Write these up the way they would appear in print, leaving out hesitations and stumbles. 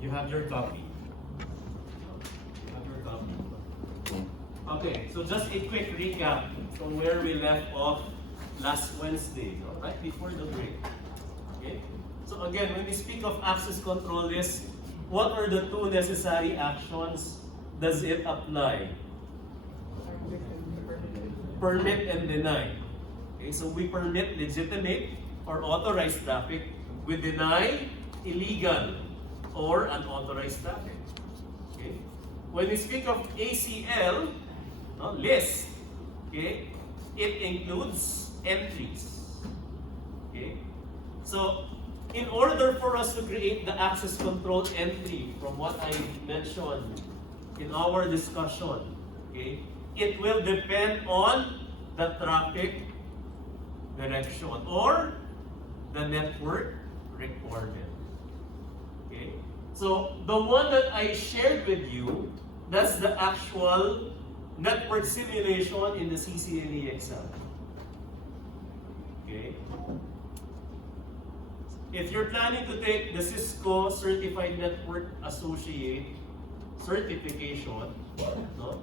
You have your copy. You have your copy. Okay, so just a quick recap from where we left off last Wednesday, right before the break. Okay? So again, when we speak of access control list, what are the two necessary actions does it apply? Permit and deny. Okay, so we permit legitimate or authorized traffic, we deny illegal or unauthorized traffic. Okay? When we speak of ACL, list, okay, it includes entries. Okay? So, in order for us to create the access control entry from what I mentioned in our discussion, okay, it will depend on the traffic direction or the network requirement. Okay? So, the one that I shared with you, that's the actual network simulation in the CCNA exam. Okay? If you're planning to take the Cisco Certified Network Associate certification, no,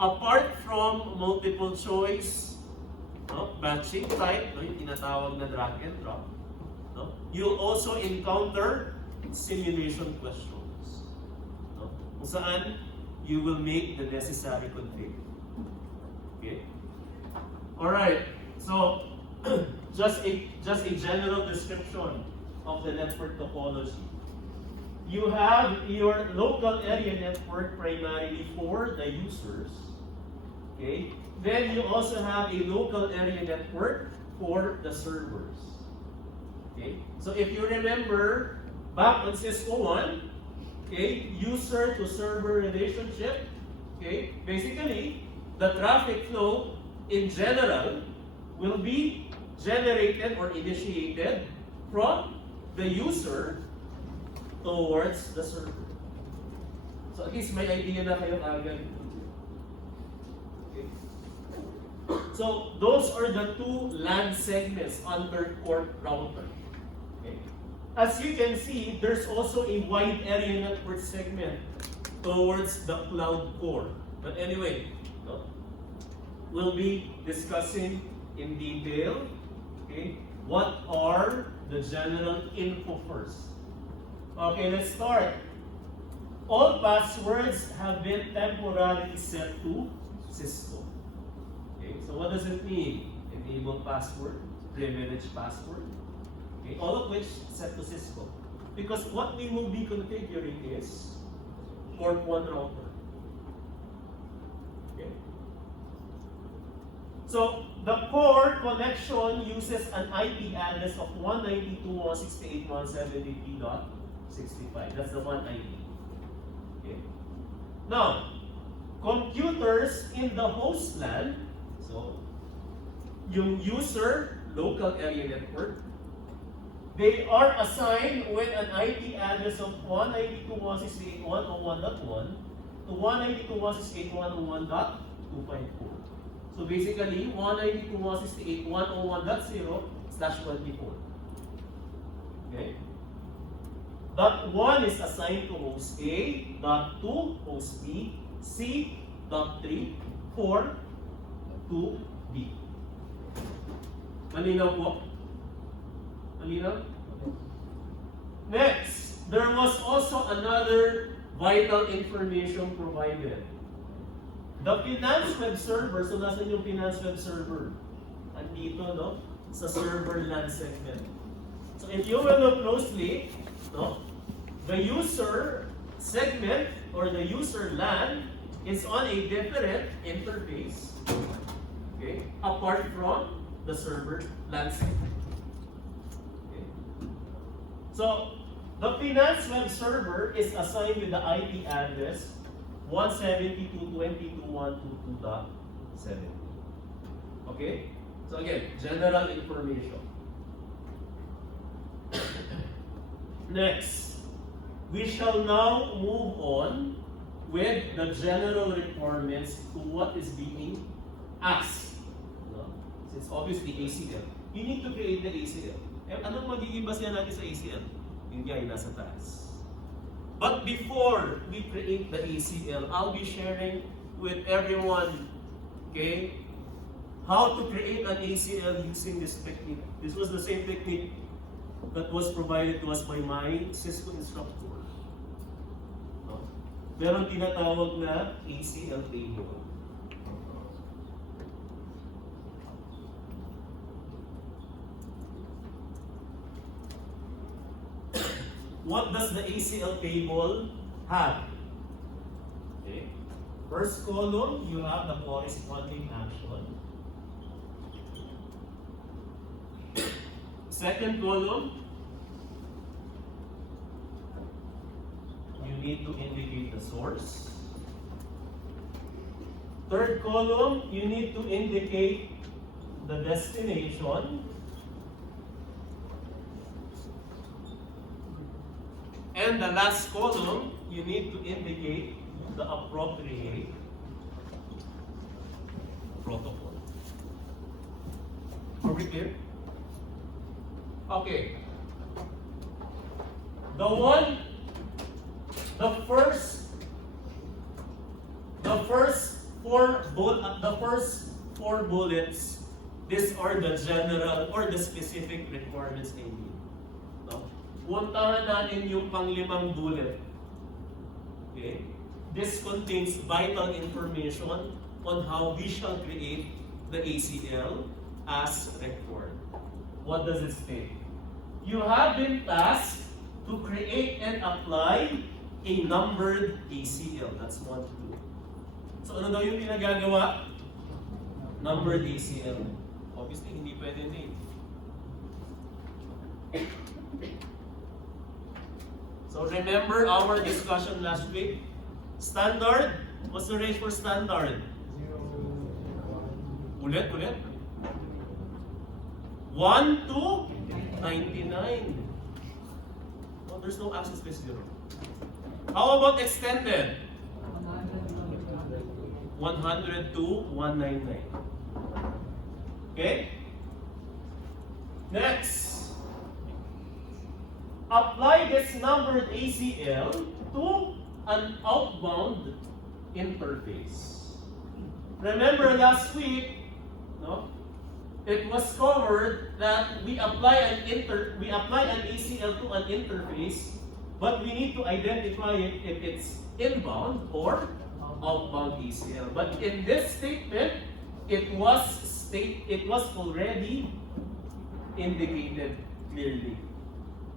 apart from multiple choice, batching type, yung tinatawag na drag and drop, you'll also encounter simulation questions. Kung saan you will make the necessary config. Okay? Alright, so just a general description of the network topology. You have your local area network primarily for the users. Okay? Then you also have a local area network for the servers. Okay? So if you remember back on Cisco 1, okay, user to server relationship, okay, basically the traffic flow in general will be generated or initiated from the user towards the server. So at least may idea na kayo agad. Okay. So those are the two LAN segments under core router. Okay. As you can see, there's also a wide area network segment towards the cloud core. But anyway, we'll be discussing in detail, okay, what are the general info first. Okay, let's start. All passwords have been temporarily set to Cisco. Okay, so what does it mean? Enable password, privileged password. Okay, all of which set to Cisco. Because what we will be configuring is port 1 router. Okay. So the core connection uses an IP address of 192.168.173.65. That's the one IP. Okay. Now, computers in the host LAN, so yung user local area network, they are assigned with an IP address of 192.168.101.1 to 192.168.101.254. So basically, 192.168.101.0/24. Okay. Dot 1 is assigned to host A, dot 2 host B, C, dot 3, 4, 2, B. Malinaw po? Malinaw? Next, there was also another vital information provided. The finance web server, so nasan yung finance web server? Andito, no? Sa server LAN segment. So if you will look closely, no? The user segment or the user LAN is on a different interface, okay, apart from the server LAN segment. Okay. So the finance web server is assigned with the IP address 172.22.122.7. Okay? So again, general information. Next, we shall now move on with the general requirements to what is being asked. Since obviously ACL, you need to create the ACL. Anong magiging basehan natin sa ACL? Yung guy nasa taas. But before we create the ACL, I'll be sharing with everyone, okay, how to create an ACL using this technique. This was the same technique that was provided to us by my Cisco instructor. No? Meron tinatawag na ACL table. What does the ACL table have? Okay. First column, you have the corresponding action. Second column, you need to indicate the source. Third column, you need to indicate the destination. And the last column, you need to indicate the appropriate protocol. Are we clear? Okay. The first four bullets, these are the general or the specific requirements they need. No? Puntahan natin yung panglimang bullet. Okay? This contains vital information on how we shall create the ACL as required. What does it state? You have been tasked to create and apply a numbered ACL. That's 1, 2. So ano daw yung pinagagawa? Numbered ACL. Obviously, hindi pwede name. So remember our discussion last week? Standard? What's the range for standard? Ulit. 1 to 99. Oh, there's no access to 0. How about extended? 100 to 199. Okay? Next. Apply this numbered ACL to an outbound interface. Remember last week, no? It was covered that we apply an ACL to an interface, but we need to identify it if it's inbound or outbound ACL. But in this statement, it was already indicated clearly.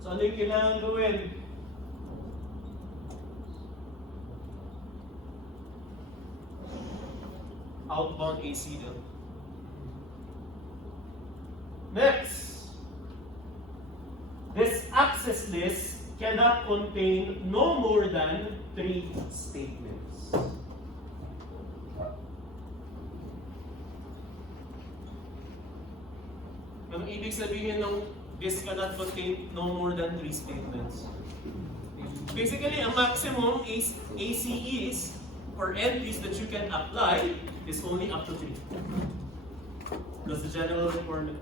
So ano yung kailangan gawin? Outbound ACL. Next, this access list cannot contain no more than 3 statements. Ang ibig sabihin ng this cannot contain no more than 3 statements. Basically, ang maximum ACEs for entries that you can apply is only up to 3. That's the general requirement.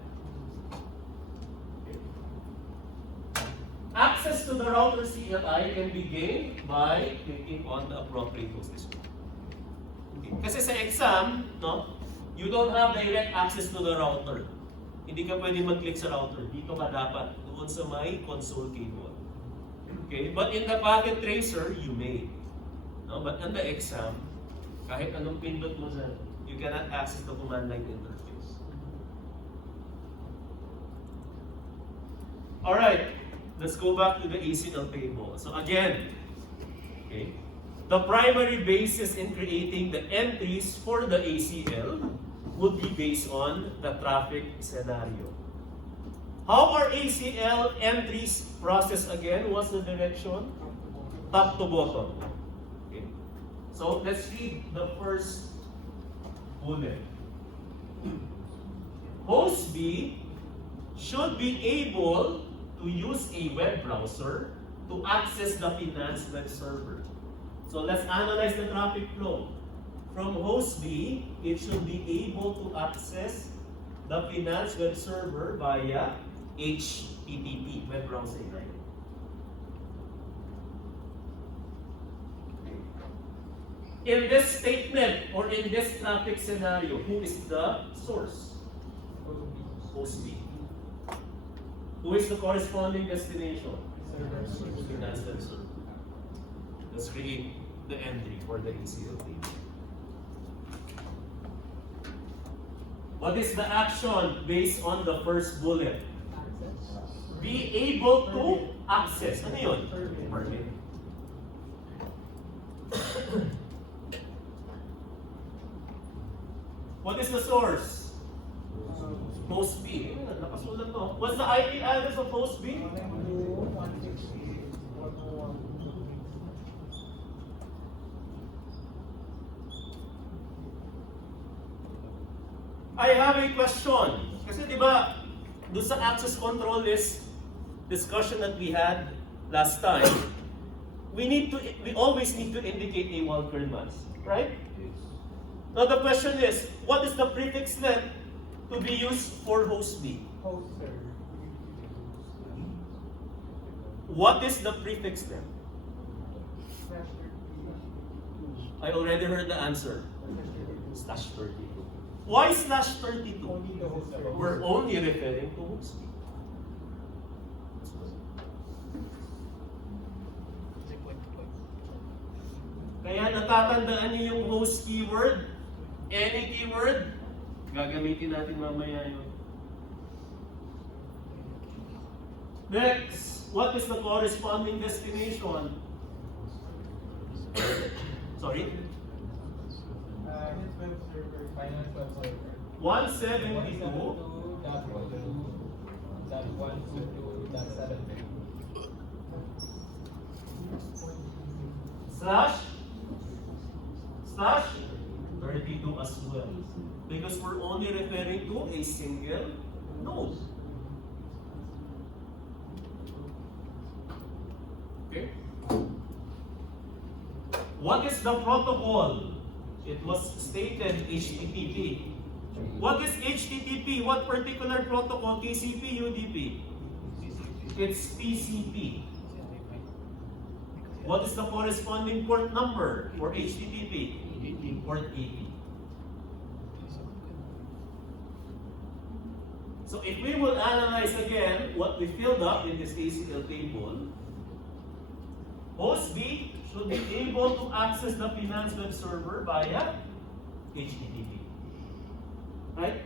Access to the router CLI can be gained by clicking on the appropriate host descriptor. Okay. Kasi sa exam, no, you don't have direct access to the router. Hindi ka pwede mag-click sa router. Dito ka dapat, doon sa may console cable. Okay? But in the packet tracer, you may. No? But in the exam, kahit anong pindot mo dyan, you cannot access the command line interface. Alright, let's go back to the ACL table. So again, okay, the primary basis in creating the entries for the ACL would be based on the traffic scenario. How are ACL entries processed again? What's the direction? Top to bottom. Okay. So let's read the first bullet. Host B should be able to use a web browser to access the Finance web server. So let's analyze the traffic flow. From host B, it should be able to access the Finance web server via HTTP, web browsing, right? In this statement or in this traffic scenario, who is the source? Host B. Who is the corresponding destination? Finance web server. Let's create the entry for the ACL table. What is the action based on the first bullet? Be able to access. Ano yun? Permit. What is the source? Host B. Nakasulat to. What's the IP address of host B? I have a question. Kasi di ba, doon sa access control list discussion that we had last time, we always need to indicate a wildcard mask, right? Now the question is, what is the prefix length to be used for host B? What is the prefix length? I already heard the answer. /32. Why /32? We're only referring to host B. Kaya natatandaan niyo yung host keyword, any keyword, gagamitin natin mamaya yun. Next, what is the corresponding destination? Sorry? Web server, finance web server. 172.122.7 slash 32 as well. Because we're only referring to a single node. Okay? What is the protocol? It was stated HTTP. What is HTTP? What particular protocol? TCP, UDP? It's TCP. What is the corresponding port number for HTTP? Port 80. So if we will analyze again what we filled up in this ACL table, host B should be able to access the finance web server via HTTP. Right?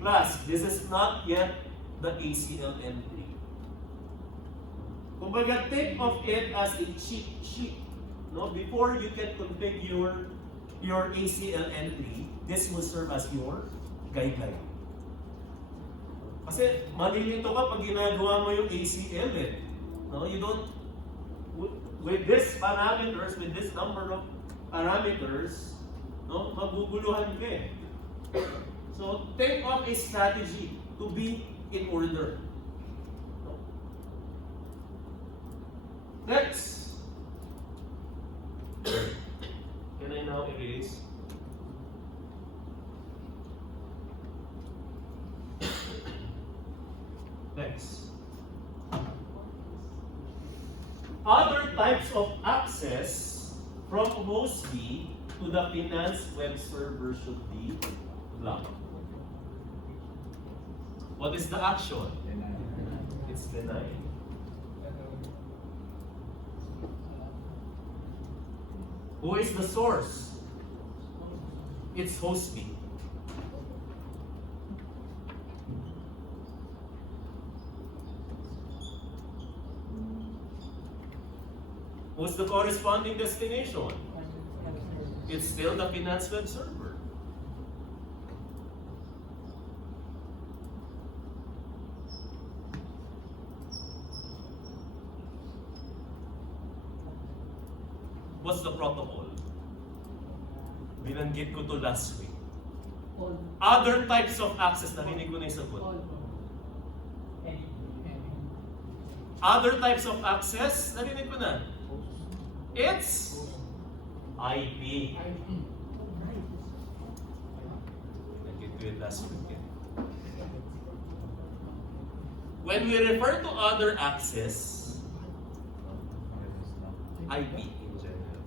Plus, this is not yet the ACL entry. Kumbaga, think of it as a cheat sheet. No? Before you can configure your ACL entry, this will serve as your guideline. Kasi malilito ka pag ginagawa mo yung ACL eh. No, you don't, with this parameters, with this number of parameters, no, maguguluhan ka eh. So, think of a strategy to be in order. No? Next. Can I now erase? Next. Other types of access from host B to the finance web server should be blocked. What is the action? It's denied. Who is the source? It's host B. What's the corresponding destination? It's still the finance web server. What's the protocol? Binanggit ko to last week. Other types of access, narinig ko na yung sagot. Other types of access, narinig ko na. It's IP. Nagit ko yun last week. When we refer to other access, IP in general.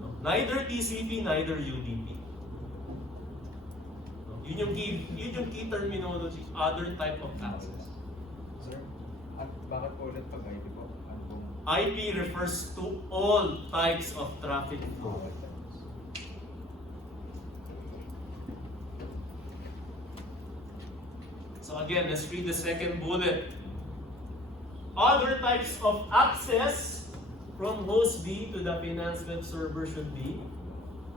No? Neither TCP, neither UDP. No? Yun yung key terminology, other type of access. Sir, at bakit po ulit pag ID po? Ano po? IP refers to all types of traffic flow. So again, let's read the second bullet. Other types of access from host B to the finance web server should be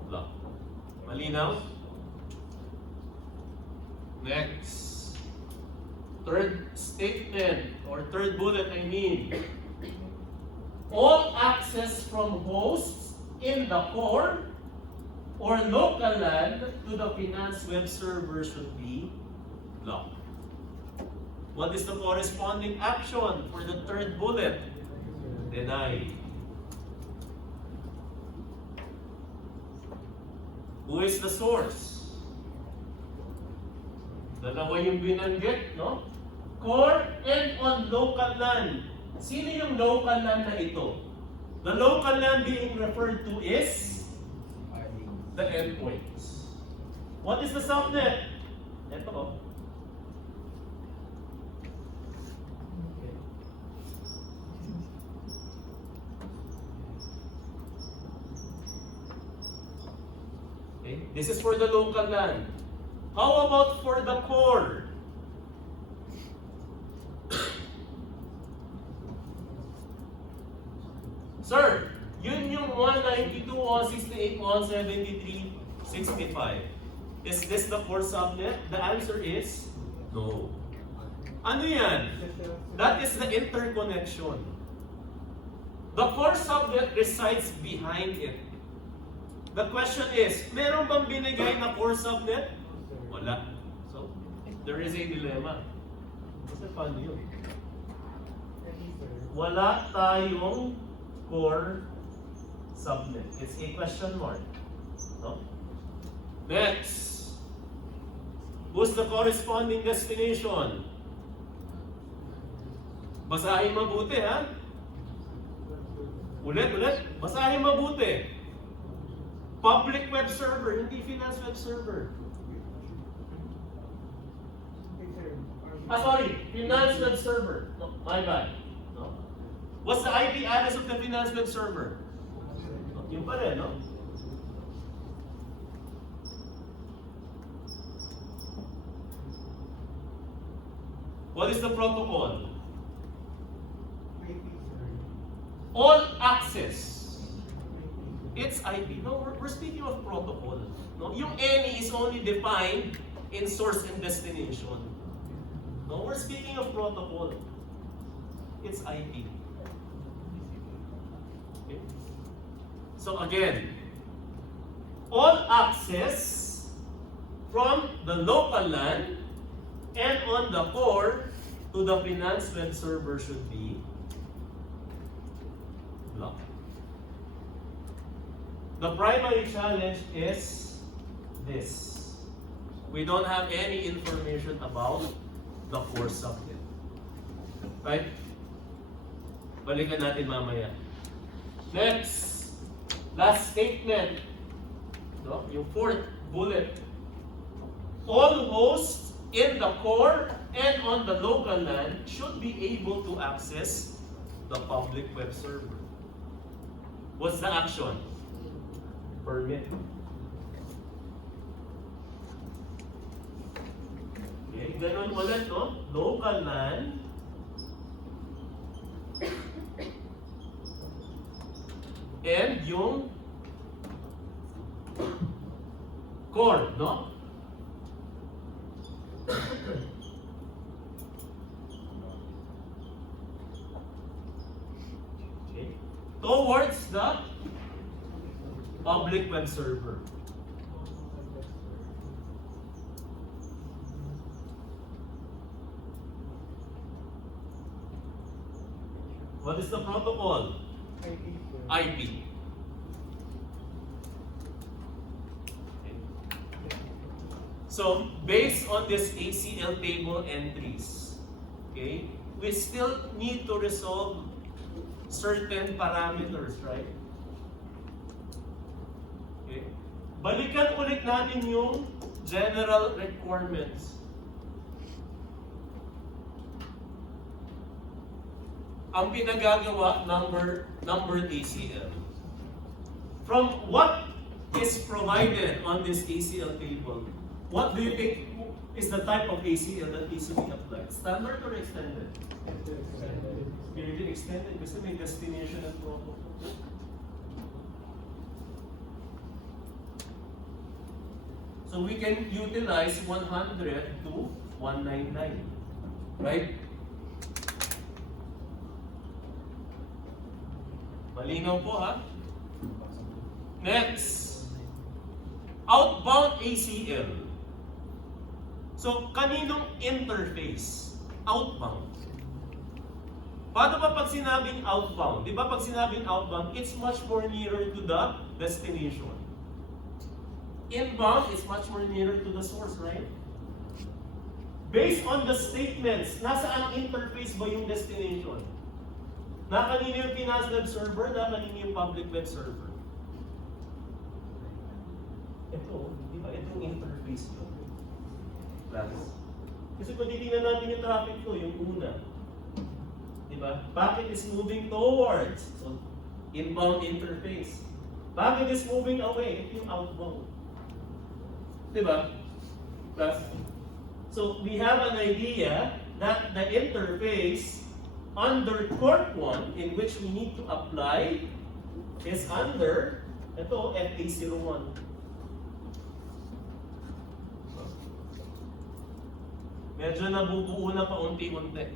blocked. Malinaw? Next. Third statement, or third bullet, I mean. All access from hosts in the core or local LAN to the finance web server should be blocked. What is the corresponding action for the third bullet? Deny. Who is the source? Dalawa yung binanggit, no? Core and on local LAN. Sino yung local LAN na ito? The local LAN being referred to is the endpoints. What is the subnet? Ito ko. Okay. This is for the local LAN. How about for the core? Sir, yun yung 192, 168, 173, 65. Is this the core subnet? The answer is no. Ano yan? That is the interconnection. The core subnet resides behind it. The question is, meron bang binigay na core subnet? Wala. So, there is a dilemma. Kasi paano yun? Wala tayong core subnet. It's a question mark. No? Next. Who's the corresponding destination? Basahin mabuti, ha? Ulit. Basahin mabuti. Public web server, hindi finance web server. Sorry, finance web server. No, my bad. No. What's the IP address of the finance web server? Yung pa rin, no? What is the protocol? All access. It's IP. No, we're speaking of protocol. No, yung any is only defined in source and destination. No, we're speaking of protocol. It's IP. Okay. So again, all access from the local LAN and on the core to the finance web server should be blocked. The primary challenge is this. We don't have any information about the core subnet. Right? Balikan natin mamaya. Next, last statement. No? Yung fourth bullet. All hosts in the core and on the local LAN should be able to access the public web server. What's the action? Permit. Okay, ganun ulit, no? Local LAN. And yung core, no? Okay. Towards the public web server. What is the protocol? IP. Okay. So, based on this ACL table entries, okay, we still need to resolve certain parameters, right? Okay. Balikan ulit natin yung general requirements. Ang pinagagawa number ACL. From what is provided on this ACL table, what do you think is the type of ACL that needs to be applied? Standard or extended? Really extended kasi may destination at product. So we can utilize 100 to 199, right? Malinaw po ha? Next, outbound ACL. So, kaninong interface? Outbound. Paano ba pag sinabing outbound? Di ba pag sinabing outbound, it's much more nearer to the destination. Inbound is much more nearer to the source, right? Based on the statements, nasaan interface ba yung destination? Na kanino yung finance web server, na kanino yung public web server? Ito, di ba? Itong interface yun. Class. Kasi kung titignan natin yung traffic ko, yung una. Di ba? Packet is moving towards. So, inbound interface. Packet is moving away. Ito yung outbound. Di ba? Class. So, we have an idea that the interface under Corp 1 in which we need to apply is under ito, FA01. Medyo nabubuo na paunti-unti.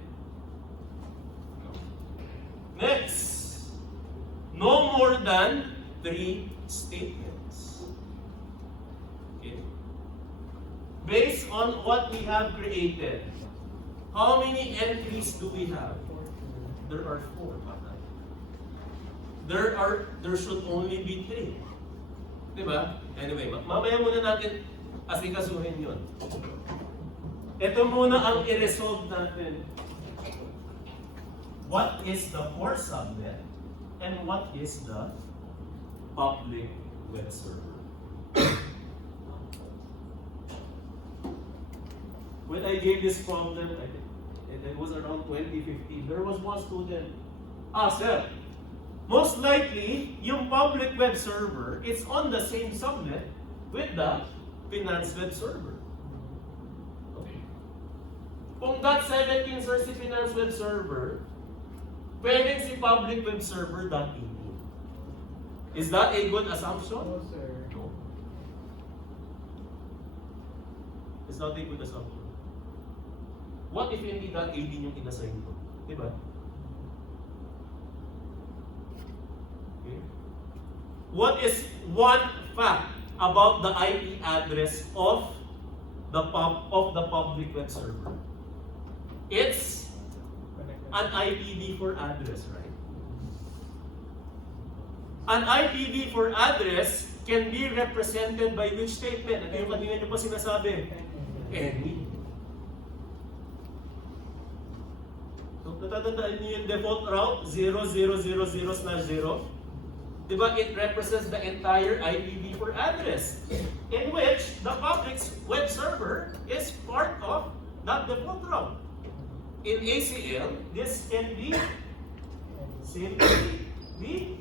Next, no more than 3 statements. Okay. Based on what we have created, how many entries do we have? There are 4. There should only be 3. Diba? Anyway, mamaya muna natin asikasuhin yun. Ito muna ang i-resolve natin. What is the core subnet and what is the public web server? When I gave this problem, I think it was around 2015, there was one student, sir, most likely, yung public web server is on the same subnet with the finance web server. Okay. Kung .17 sir si finance web server, pwedeng si public web server .18. Is that a good assumption? No, sir. No. It's not a good assumption. What if hindi .18 yung inassign ko? Diba? Okay. What is one fact about the IP address of the public web server? It's an IPv4 address, right? An IPv4 address can be represented by which statement? Ito yung kanina nyo pa sinasabi. Any. So, natatandaan nyo yung default route, 0000/0. Diba? It represents the entire IPv4 address, in which the public web server is part of that default route. In ACL, this can be simply be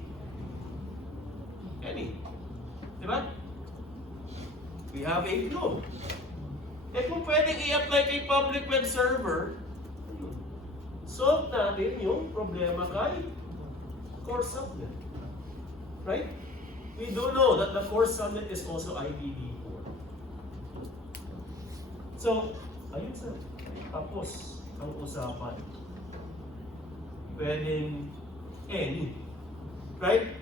any. Diba? We have a clue. Eh kung pwedeng i-apply kay public web server, solve natin yung problema kay core subnet. Right? We do know that the core subnet is also IPv4. So, ayun sir. Tapos, ang usapan. Pwedeng any. Right?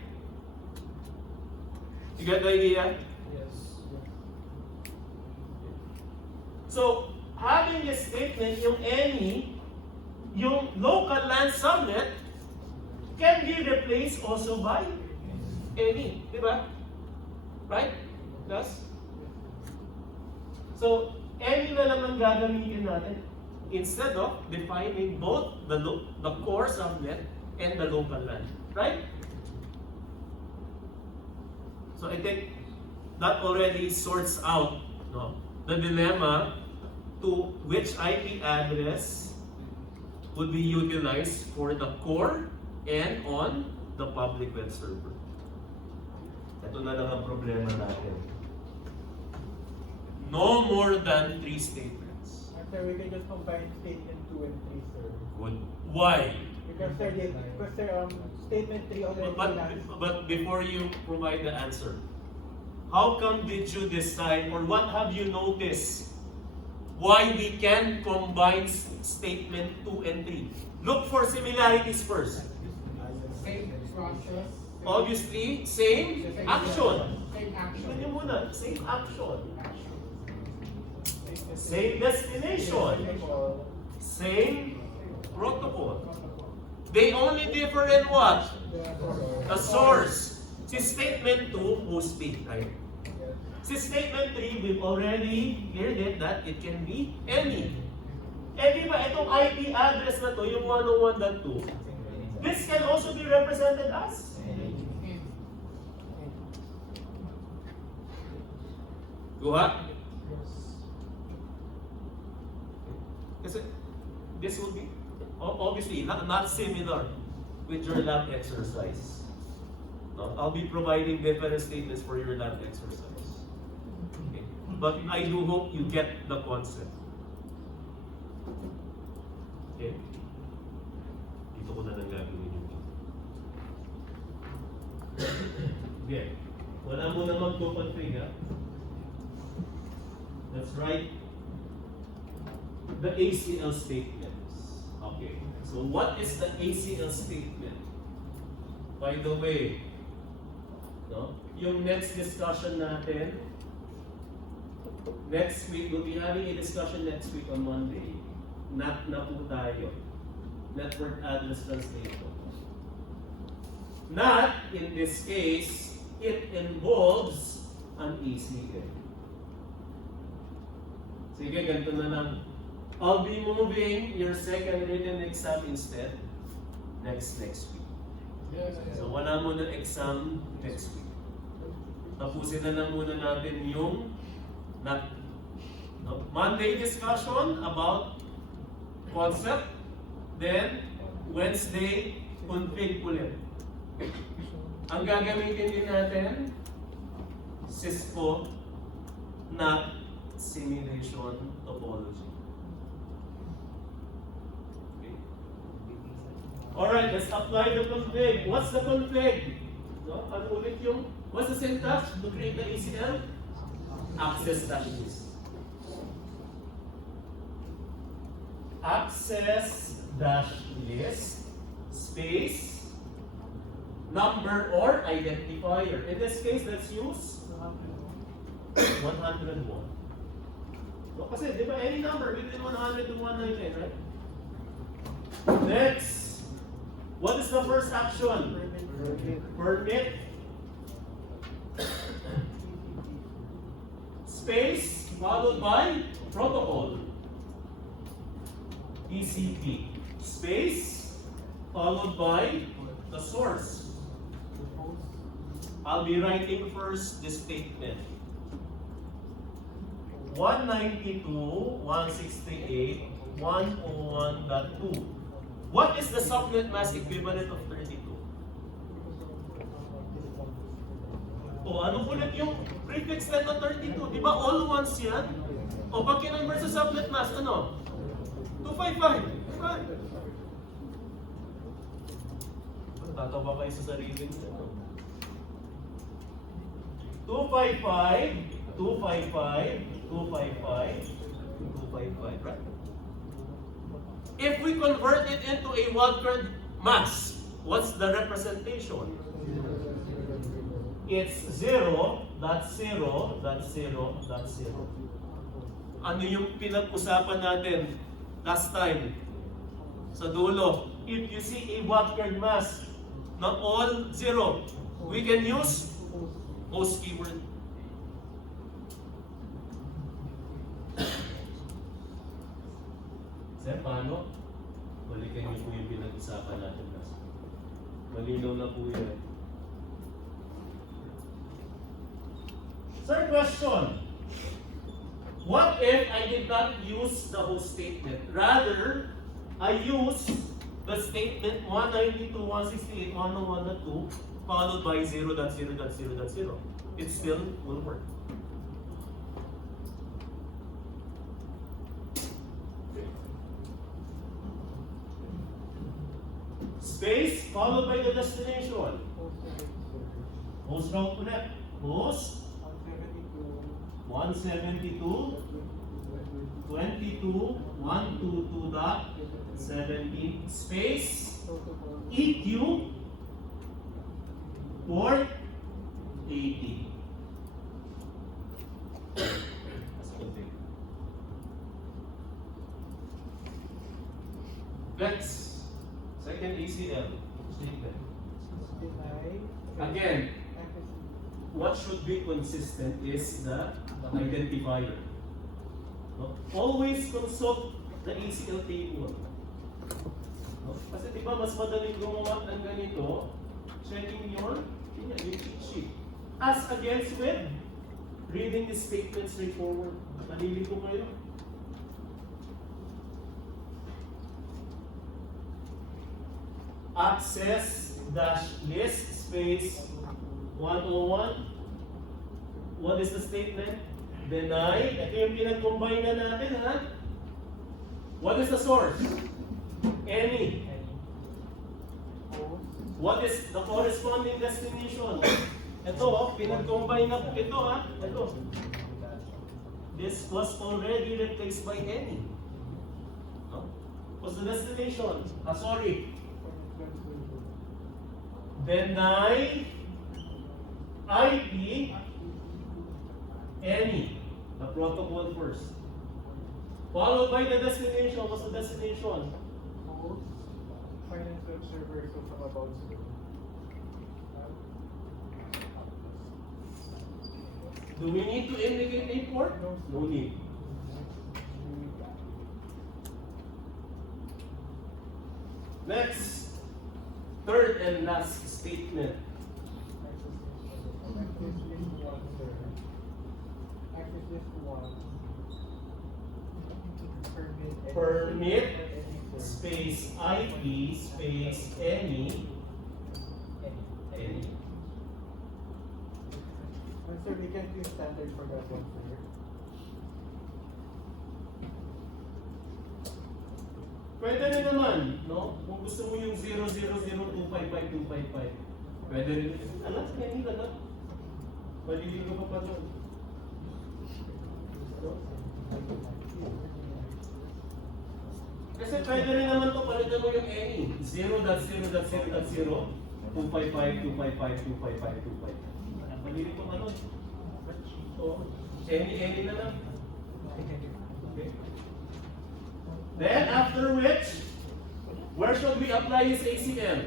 You get the idea? Yes. So, having this statement, yung any, yung local LAN subnet can be replaced also by any. Diba? Right? Plus? So, any na lang ang gagamitin natin instead of defining both the core subnet and the local land. Right? So I think that already sorts out, no, the dilemma to which IP address would be utilized for the core and on the public web server. Ito na lang ang problema natin. No more than 3 statements. Sir, we can just combine statement 2 and 3, sir. Good. Why? Because sir, statement 3 already has. But before you provide the answer, how come did you decide, or what have you noticed, why we can combine statement 2 and 3? Look for similarities first. Same process. Obviously, same action. Same action. Tingnan niyo muna, same action. Same destination. Same protocol. They only differ in what? The source. Si statement 2, hosting, right? Si statement 3, we've already cleared it that it can be any. Eh di ba, itong IP address na to, yung 101.2, this can also be represented as? Guha? Kasi this will be obviously not similar with your lab exercise. No? I'll be providing different statements for your lab exercise. Okay? But I do hope you get the concept. Okay? Dito ko na lang gagawin yung okay. Wala mo na mag-config, ha? Let's write the ACL statements. Okay. So what is the ACL statement? By the way, no? Yung next discussion natin, next week, we'll be having a discussion next week on Monday. NAT na po tayo. Network Address Translation. NAT, in this case, it involves an ACL. Sige, ganito na lang. I'll be moving your second written exam instead next week. So wala mo na exam next week. Tapusin na lang muna natin yung Monday discussion about concept, then Wednesday config ulit. Ang gagamitin din natin, Cisco NAT simulation topology. Okay. Alright, let's apply the config. What's the config? No? Ano ulit yung, what's the syntax to create the ACL? Access-list. Access-list space number or identifier. In this case, let's use 101. So, kasi, di ba, any number within 100 to 199, right? Next, what is the first action? Permit space followed by protocol. TCP space followed by the source. I'll be writing first this statement. 192.168.101.2. What is the subnet mask equivalent of 32? O ano ulit yung prefix net na 32? Di ba all ones yan? O pag kinonvert sa subnet mask, ano? 255. Right. Tatawa kayo sa sarili nyo. 255, 255, 255, 255, right? If we convert it into a wildcard mask, what's the representation? It's 0.0.0.0. Ano yung pinag-usapan natin last time? Sa dulo, if you see a wildcard mask na all 0, we can use host keyword. Sir, paano? Balikan niyo po yung pinag-usapan natin last week. Malinaw na po yan. Third question. What if I did not use the whole statement? Rather, I use the statement 192.168.101.2 followed by 0.0.0.0. It still will work. Space followed by the destination. Host route ulit. Host 172, 22, 122.17 space EQ port 80. Next, second ACL statement. Again, what should be consistent is the identifier. No? Always consult the ACL table. No? Kasi di ba mas madaling gumawa ng ganito, checking your cheat sheet. As against with reading the statement straightforward. Nalilito kayo. Access dash list space 101. What is the statement? Deny. Ito yung pinag-combine na natin, ha? What is the source? Any. What is the corresponding destination? Ito, pinag-combine na po. Ito, ha? Ito. This was already replaced by any. No? What's the destination? Sorry. Deny IP any. The protocol first. Followed by the destination. What's the destination? Finance web server so from about zero. Do we need to indicate a port? No need. Next, third and last statement. Access list 1, sir. Access list 1. Permit space IP space any. And sir, we can use standard for that one, sir. Pwede rin naman, no? Kung gusto mo yung 000255255. Pwede rin. Alam, hindi ka na. Maliligo ka pa doon. Kasi pwede rin naman to palitan mo yung any. 0.0.0.0 255. Maliligo ka nun. So, any na lang. Okay. Then, after which, where should we apply his ACL?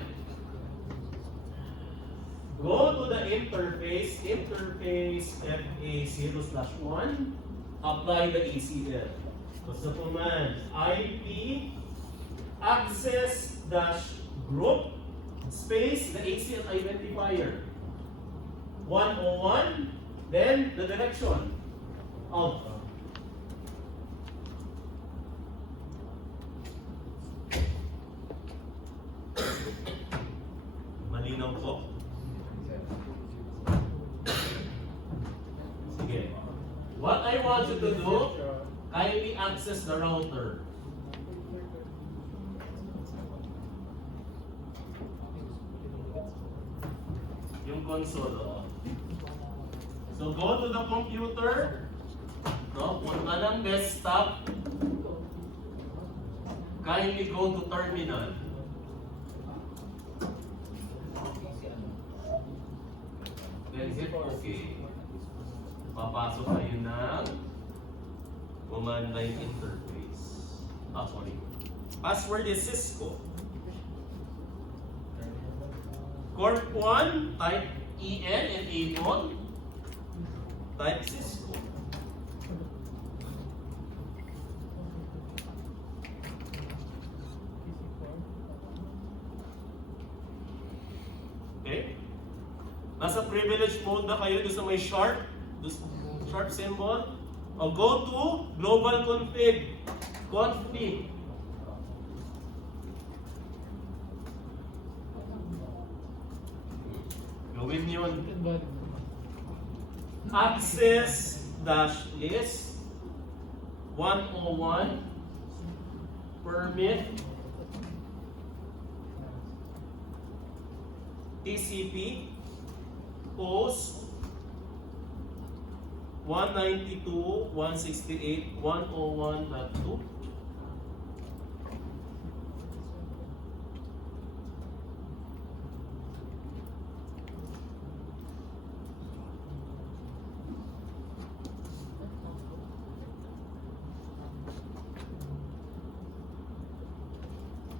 Go to the interface FA0/1, apply the ACL. What's the command? IP access dash group space the ACL identifier 101, then the direction out. Malinaw po. Sige. What I want you to do, kindly access the router. Yung console, oh. So go to the computer, no? Punta ng desktop. Kindly go to terminal. Then hit OK. Papasok kayo ng command line interface. Sorry. Password is Cisco. Corp1, type EN and enable. Type Cisco. Okay? Nasa privilege mode na kayo doon sa may sharp, sharp symbol. O go to global config. Config. Gawin yun. Access dash list 101 permit TCP post 192.168.101.2.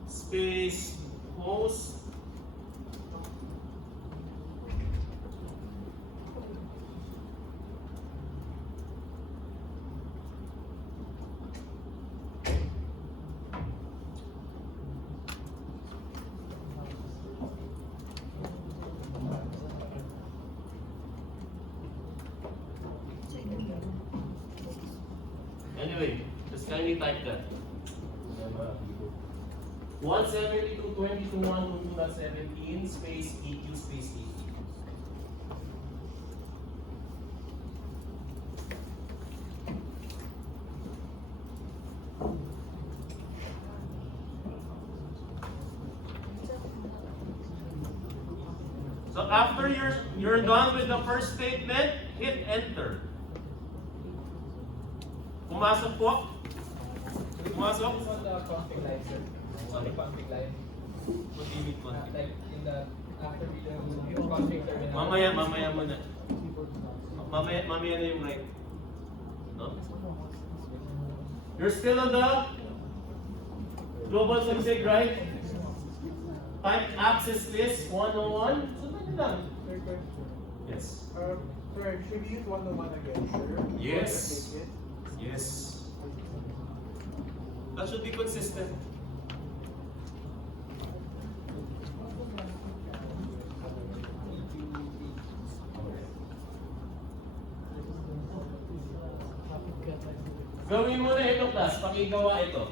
Space host anyway, just kindly type that. 172.22.122.17 space EQ space EQ. So after you're done with the first statement, hit enter. Pumasok po. Pumasok. It's on the config line, sir. It's on the config line. What do you mean config? Like in the after we do config terminal. Mamaya muna. Mamaya na yung right. No? You're still on the global config, right? Type access list 101. Sundan nyo lang. Third question. Yes. Sir, should we use 101 again, sir? Yes. Take it? Yes. That should be consistent. Gawin mo na ito, class. Pakigawa ito.